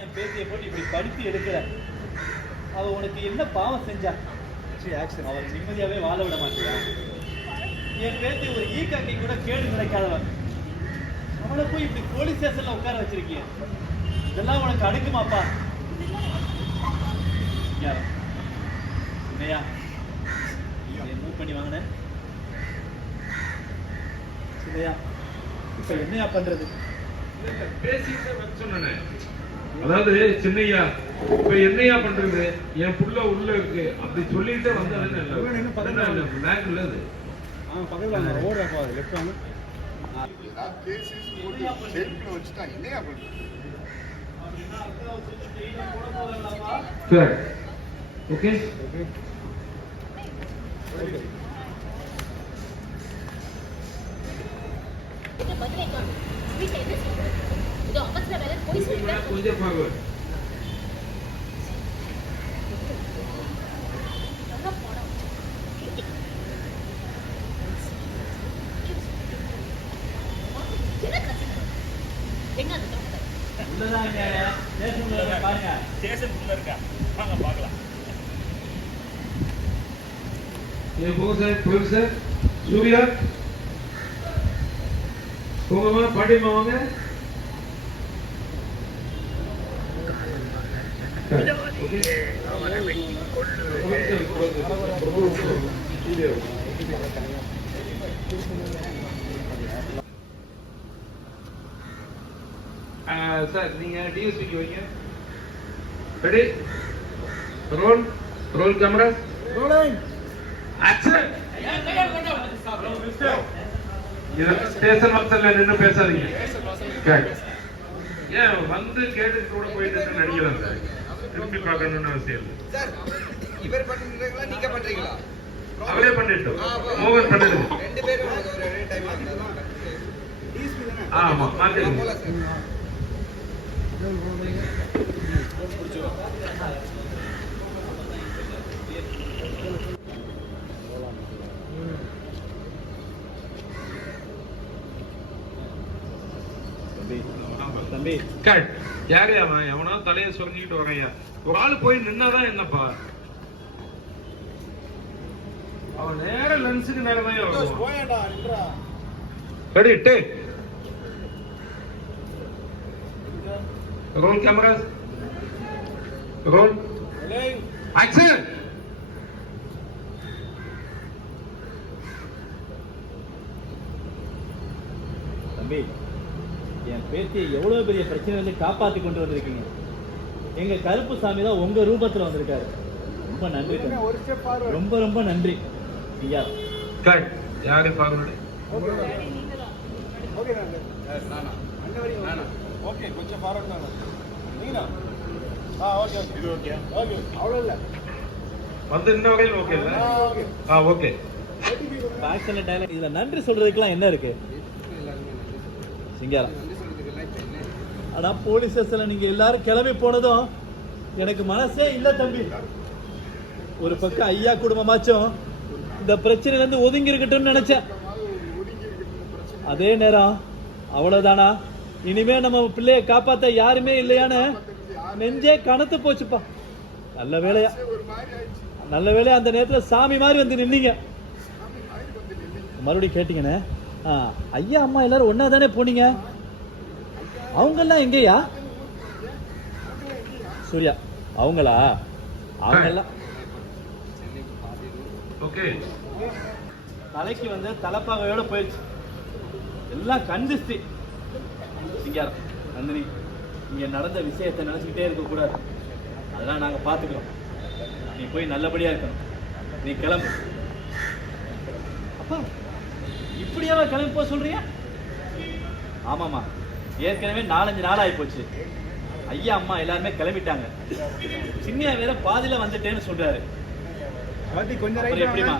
என் பேத்தியை போட்டு இப்படி படுத்தி எடுக்கிற? அவ உனக்கு என்ன பாவம் செஞ்சா? அவள் நிம்மதியாவே வாழ விட மாட்டியா? என் பேத்தி ஒரு ஈக்காக்கி கூட கேடு கிடைக்காதவன், அவளை போய் இப்படி போலீஸ் ஸ்டேஷன்ல உட்கார வச்சிருக்கீங்க. இதெல்லாம் உனக்கு அடுக்குமாப்பா? இல்லையா மூவ் பண்ணி வாங்கின இல்லையா? இப்ப என்னையா பண்றது? அதாவது சின்னையா இப்ப என்னையா பண்றது? என் புள்ள உள்ள இருக்கு அப்படி சொல்லிட்டு வந்தது ஓகே கொஞ்சம் பாருங்க. சூர்யா போங்கம்மா, பாட்டியம்மா வாங்க. சார் நீங்க டிஎஸ்பிக்கு வைங்க. Ready, roll roll camera rolling action. Station வாசல்ல நின்னு பேசாதீங்க. ஏன் வந்து கேட்டுட்டு கூட போயிட்டு நடிக்கலாம் சார், திரும்பி பார்க்கணும்னு அவசியம் இல்லை சார். இவர் பண்றீங்களா நீங்க பண்றீங்களா? அவரே பண்ணிட்டோம், மோகன் பண்ணிடுங்க. ரெண்டு பேரும் ஒரே டைம் ஆகுது. ஆமா மாத்திடுங்க. யாரையா எவனா தலையை சொரிஞ்சுக்கிட்டு வரையா? ஒரு ஆளு போய் நின்னாதான் என்னப்பா? அவன் நேர லென்ஸுக்கு நேரம் ready take role camera role action. தம்பி, என் பேத்தியை எவ்வளவு பெரிய பிரச்சனை காப்பாத்தி கொண்டு வந்திருக்கீங்க. எங்க கருப்பு சாமி தான் உங்க ரூபத்துல வந்திருக்காரு. ரொம்ப நன்றி, ரொம்ப ரொம்ப நன்றி. ஐயா யாரு பாருங்க. ஓகே கொஞ்சம் ஃபார்வர்ட் தான நீங்க. ஓகே இது ஓகே ஓகே அவ்வளவு இல்ல வந்து இன்ன வரையில ஓகே இல்ல. ஓகே பேக்ல டயலாக் இதுல நன்றி சொல்றதுக்குலாம் என்ன இருக்கு? சிங்காரம் ஆனா போலீஸ் ஸ்டேஷன்ல நீங்க எல்லாரும் கிளம்பி போனதும் எனக்கு மனசே இல்ல தம்பி. ஒரு பக்கம் ஐயா குடும்பமாச்சும் இந்த பிரச்சனையில இருந்து ஒதுங்கி இருக்கட்டும்னு நினைச்சேன். அதே நேரம் அவ்வளவுதானா, இனிமே நம்ம பிள்ளைய காப்பாத்த யாருமே இல்லையான்னு நெஞ்சே கனத்து போச்சுப்பா. நல்ல வேலையா அந்த நேரத்துல சாமி மாதிரி வந்து நின்னீங்க. மறுபடியும் கேட்டீங்கன்னு ஐயா அம்மா எல்லாரும் ஒன்னா தானே போனீங்க? அவங்க எல்லாம் எங்கேயா? சூர்யா அவங்களா? அவங்க எல்லாம் தலைக்கு வந்து தலைப்பாகையோட போயிடுச்சு. எல்லாம் கண்டிஸ்தி. சிங்காரம் நந்தினி, இங்க நடந்த விஷயத்தை நினைச்சுக்கிட்டே இருக்க கூடாது. அதெல்லாம் நாங்க பாத்துக்கிறோம். நீ போய் நல்லபடியா இருக்கணும். நீ கிளம்பு. அப்பா இப்படியாவா கிளம்பி போக சொல்றியா? ஆமாமா, ஏற்கனவே 4-5 நாள் ஆகி போச்சு. ஐயா அம்மா எல்லாருமே கிளம்பிட்டாங்க. சின்ன வேற பாதியில வந்துட்டேன்னு சொல்றாரு. எப்படிமா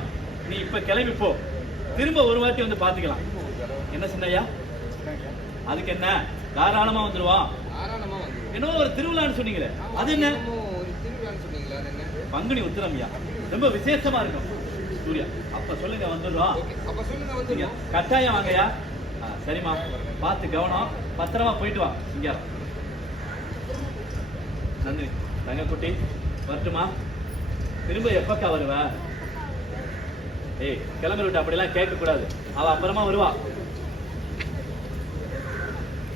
நீ இப்ப கிளம்பி போ, திரும்ப ஒரு வாட்டி வந்து பாத்துக்கலாம். என்ன சின்னையா? அதுக்கு என்ன, தாராளமா வந்துருவான். என்ன ஒரு திருவிழான்னு சொன்னீங்களே, அது என்ன? பங்குனி உத்திரம்யா, ரொம்ப விசேஷமா இருக்கும். சூர்யா அப்ப சொல்லுங்க வந்துடுவான். கட்டாயம் வாங்கயா. சரிம்மா, பார்த்து கவனம், பத்திரமா போயிட்டு வா. இங்க நந்தினி தங்கக்குட்டி வரட்டுமா? திரும்ப எப்பக்கா வருவ? ஏய் கிளம்பி விட்டு அப்படிலாம் கேட்கக்கூடாது. அவள் அப்புறமா வருவா.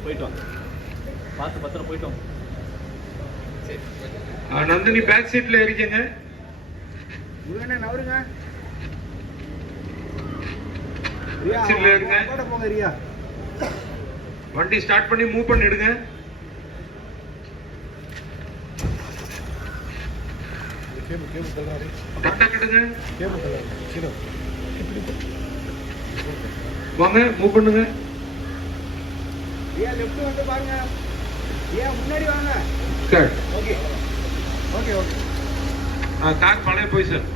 போயிட்டு வா. பார்த்து பத்திரம் போயிட்டு வா. நந்தினி பேக் சீட்ல இருக்கீங்க. நவருங்க. சீட்ல இருங்க. போங்க ரியா. வண்டி ஸ்டார்ட் பண்ணி மூவ் பண்ணிடுங்க. கேபிள் தள்ளாரு. கட்டக்கிடுங்க. கேபிள் தள்ளாரு. சீனோ. வாங்க மூவ் பண்ணுங்க. ரியா லெஃப்ட் வந்து பாருங்க. ரியா முன்னாடி வாங்க. Cut. Okay. Okay okay. Car பழைய போய் சார்.